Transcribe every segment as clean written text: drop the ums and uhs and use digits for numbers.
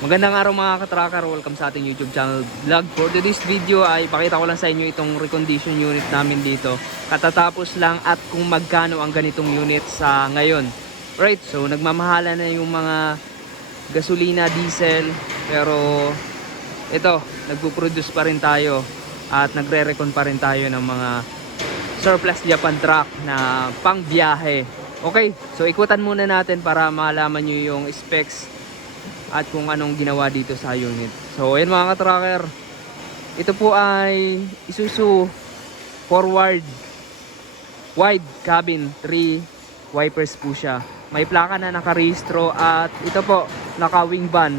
Magandang araw mga ka-tracker, welcome sa ating YouTube channel vlog. For today's video ay pakita ko lang sa inyo itong recondition unit namin dito. Katatapos lang at kung magkano ang ganitong unit sa ngayon. Right, so nagmamahala na yung mga gasolina, diesel, pero ito, nagpo-produce pa rin tayo at nagre-recon pa rin tayo ng mga surplus Japan truck na pang biyahe. Okay, so ikutan muna natin para malaman nyo yung specs at kung anong ginawa dito sa unit. So ayan mga ka-tracker, ito po ay Isuzu forward wide cabin, 3 wipers po siya. May plaka na nakarehistro at ito po naka wing van,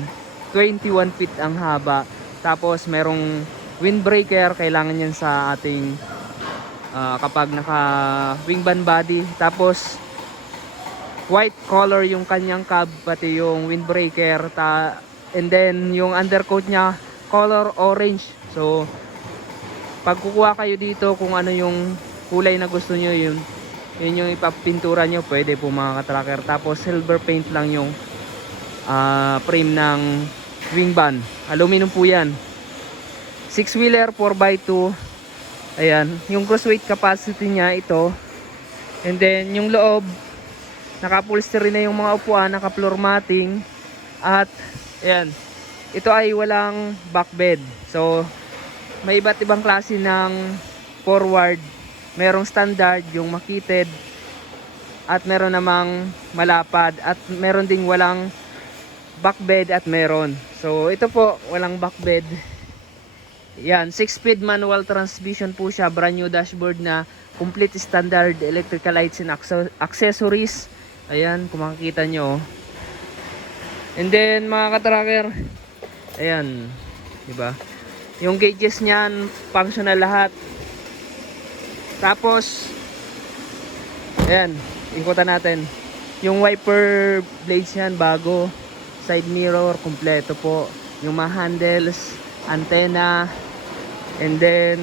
21 feet ang haba. Tapos merong windbreaker, kailangan yan sa ating kapag naka wing van body. Tapos white color yung kanyang cab, pati yung windbreaker, and then yung undercoat niya color orange. So pag kukuha kayo dito, kung ano yung kulay na gusto nyo, yun yung ipapintura nyo, pwede po mga ka-tracker. Tapos silver paint lang yung frame ng wing van, aluminum po yan. 6-wheeler 4x2. Ayan, yung gross weight capacity niya ito. And then yung loob, naka-upholstery na yung mga upuan, naka-floor matting. At ayan, ito ay walang back bed. So may iba't ibang klase ng forward. Merong standard, yung makitid, at meron namang malapad, at meron ding walang back bed at meron. So ito po, walang back bed. Yan, 6-speed manual transmission po siya. Brand new dashboard na complete standard electrical lights and accessories. Ayan, kung makikita nyo. And then mga ka-tracker, ayan, diba? Yung gauges niyan, functional lahat. Tapos ayan, ikutan natin. Yung wiper blades niyan, bago. Side mirror, kompleto po. Yung mga handles, antenna. And then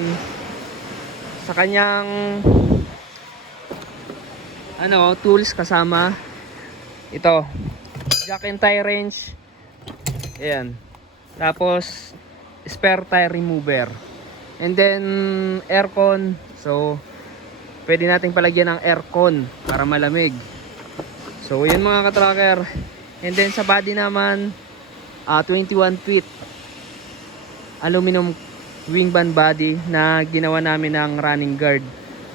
sa kanyang tools kasama ito, jack and tie wrench, ayan, tapos spare tire remover, and then aircon. So pwede nating palagyan ng aircon para malamig. So yun mga ka-tracker. And then sa body naman, 21 feet aluminum wing van body na ginawa namin ng running guard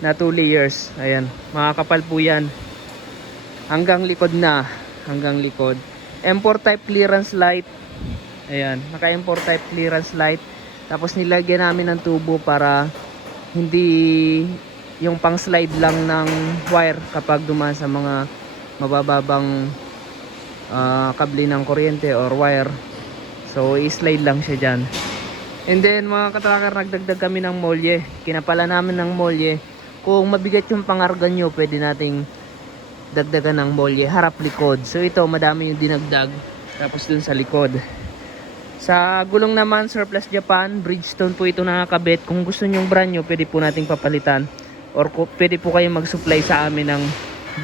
na 2 layers. Ayan, makakapal po yan hanggang likod na, hanggang likod. M4 type clearance light. Ayan, naka M4 type clearance light. Tapos nilagyan namin ng tubo para hindi yung pang slide lang ng wire kapag dumaan sa mga mabababang kable ng kuryente or wire. So i-slide lang siya dyan. And then mga ka-tracker, nagdagdag kami ng molye. Kinapala namin ng molye. Kung mabigat yung pangarga nyo, pwede nating dagdagan ng molye harap likod. So ito, madami yung dinagdag. Tapos dun sa likod. Sa gulong naman, surplus Japan, Bridgestone po ito nakakabit. Kung gusto nyong brand new, pwede po nating papalitan. Or pwede po kayong mag-supply sa amin ng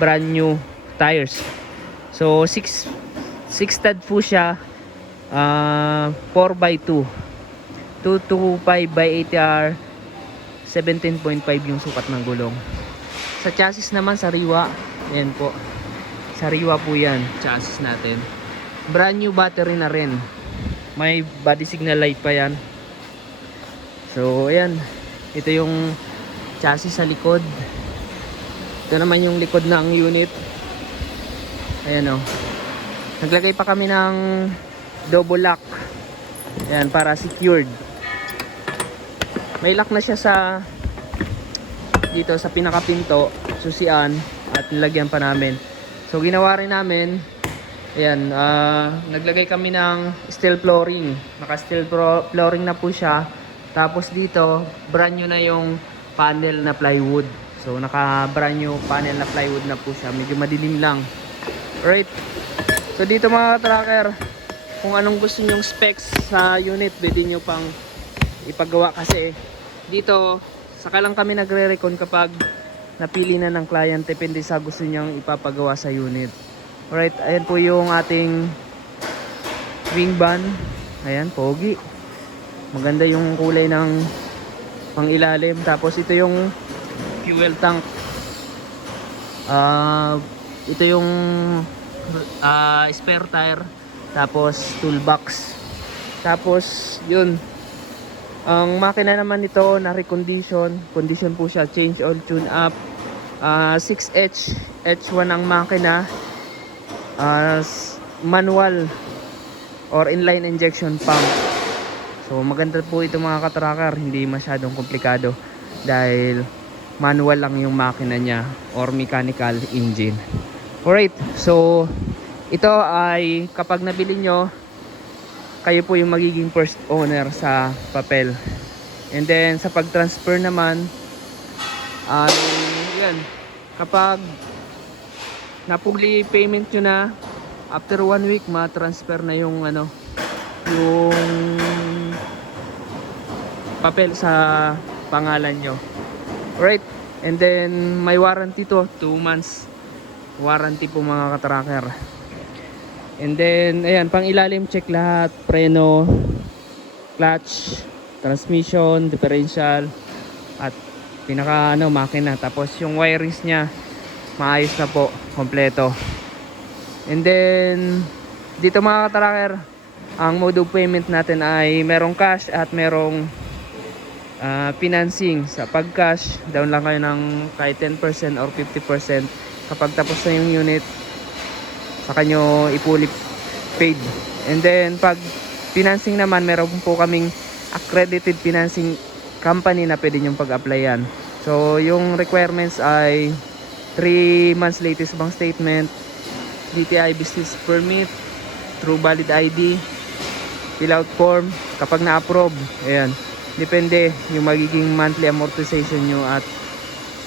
brand new tires. So 6 stud po siya, 4x2, 225 by 80R, 17.5 yung sukat ng gulong. Sa chassis naman, sariwa. Ayan po, sariwa po yan, chassis natin. Brand new battery na rin. May body signal light pa yan. So ayan, ito yung chassis sa likod. Ito naman yung likod ng unit. Ayan o, naglagay pa kami ng double lock. Ayan, para secured. May lock na siya sa dito sa pinakapinto, susian, at nilagyan pa namin. So ginawa rin namin, ayan, naglagay kami ng steel flooring. Naka steel flooring na po siya. Tapos dito, brand new na yung panel na plywood. So naka brand new panel na plywood na po siya. Medyo madilim lang. Right. So dito mga tracker, kung anong gusto nyong specs sa unit, pwede nyo pang ipagawa. Kasi dito saka lang kami nagre-recon kapag napili na ng client, depende sa gusto niyang ipapagawa sa unit. Alright, ayan po yung ating wing ban. Ayan, pogi. Maganda yung kulay ng pangilalim. Tapos ito yung fuel tank. Ito yung spare tire. Tapos toolbox. Tapos yun. Ang makina naman ito na recondition. Condition po siya. Change oil, tune up. 6H. H1 ang makina. Manual or inline injection pump. So maganda po ito mga katracker, hindi masyadong komplikado dahil manual lang yung makina niya or mechanical engine. Alright, so ito ay kapag nabili nyo, kayo po yung magiging first owner sa papel. And then sa pag-transfer naman ay yan, kapag napugli payment nyo na, after 1 week ma-transfer na yung yung papel sa pangalan nyo. Right? And then may warranty to, 2 months warranty po mga katracker. And then ayan, pang ilalim check lahat, preno, clutch, transmission, differential at pinaka makina. Tapos yung wirings nya maayos na po, kompleto. And then dito mga katracker, ang mode of payment natin ay merong cash at merong financing. Sa pag cash, down lang kayo ng kahit 10% or 50%. Kapag tapos na yung unit, saka nyo i-fully paid. And then pag financing naman, meron po kaming accredited financing company na pwede nyong pag-applyan. So yung requirements ay 3 months latest bank statement, DTI business permit, true valid ID, fill out form. Kapag na-approve, ayan, depende yung magiging monthly amortization nyo at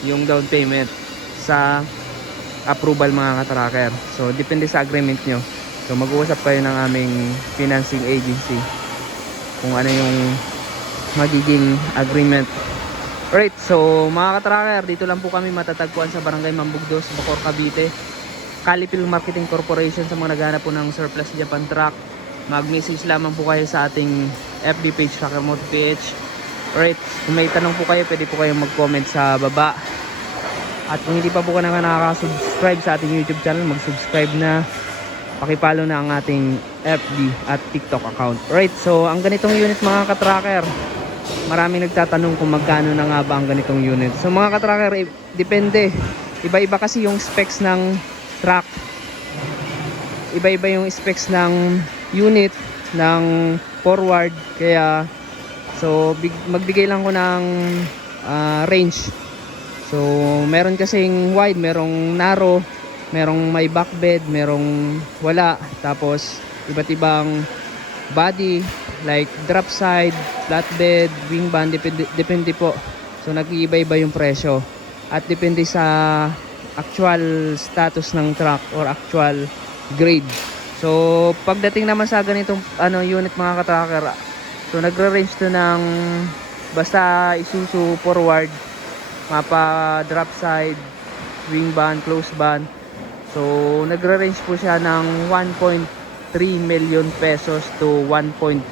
yung down payment sa approval mga katracker. So depende sa agreement nyo. So mag-uusap kayo ng aming financing agency kung ano yung magiging agreement. Alright, so mga katracker, dito lang po kami matatagpuan sa Barangay Mambugdos, Bacoor, Cavite. Calipil Marketing Corporation. Sa mga naghahanap po ng surplus Japan truck, mag-message lamang po kayo sa ating FB page, Tracker Moto PH. Alright, kung may tanong po kayo, pwede po kayong mag-comment sa baba. At kung hindi pa po ka nakaka-subscribe sa ating YouTube channel, mag-subscribe na. Pakipollow na ang ating FB at TikTok account. Alright, so ang ganitong unit mga katracker, maraming nagtatanong kung magkano na nga ba ang ganitong unit. So mga katracker, depende. Iba-iba kasi yung specs ng truck. Iba-iba yung specs ng unit, ng forward. Kaya, so magbigay lang ko ng range. So meron kasing wide, merong narrow, merong may back bed, merong wala. Tapos iba't ibang body like drop side, flatbed, wing van, depende po. So nag-iiba-iba yung presyo at depende sa actual status ng truck or actual grade. So pagdating naman sa ganitong unit mga katracker, so nagre-range to ng basta Isuzu forward, mapa drop side, wing van, close van. So nagre-range po siya ng 1.3 million pesos to 1.6.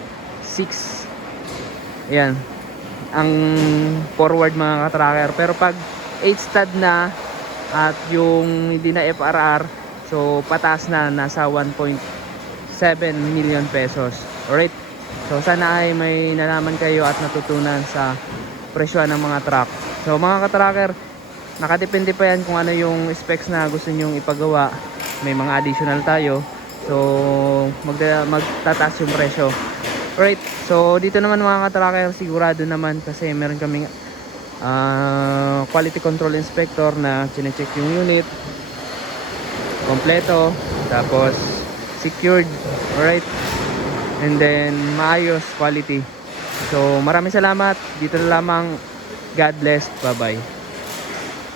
Ayan ang forward mga katracker. Pero pag 8 stud na at yung hindi na FRR, so pataas na, nasa 1.7 million pesos. Alright, so sana ay may nalaman kayo at natutunan sa presyo ng mga truck. So mga katracker, nakadepende pa yan kung ano yung specs na gusto nyong ipagawa. May mga additional tayo, so magtataas yung presyo. Alright, so dito naman mga katracker, sigurado naman kasi meron kaming quality control inspector na chinecheck yung unit kompleto, tapos secured. Alright, and then maayos quality. So maraming salamat. Dito na lamang. God bless. Bye bye.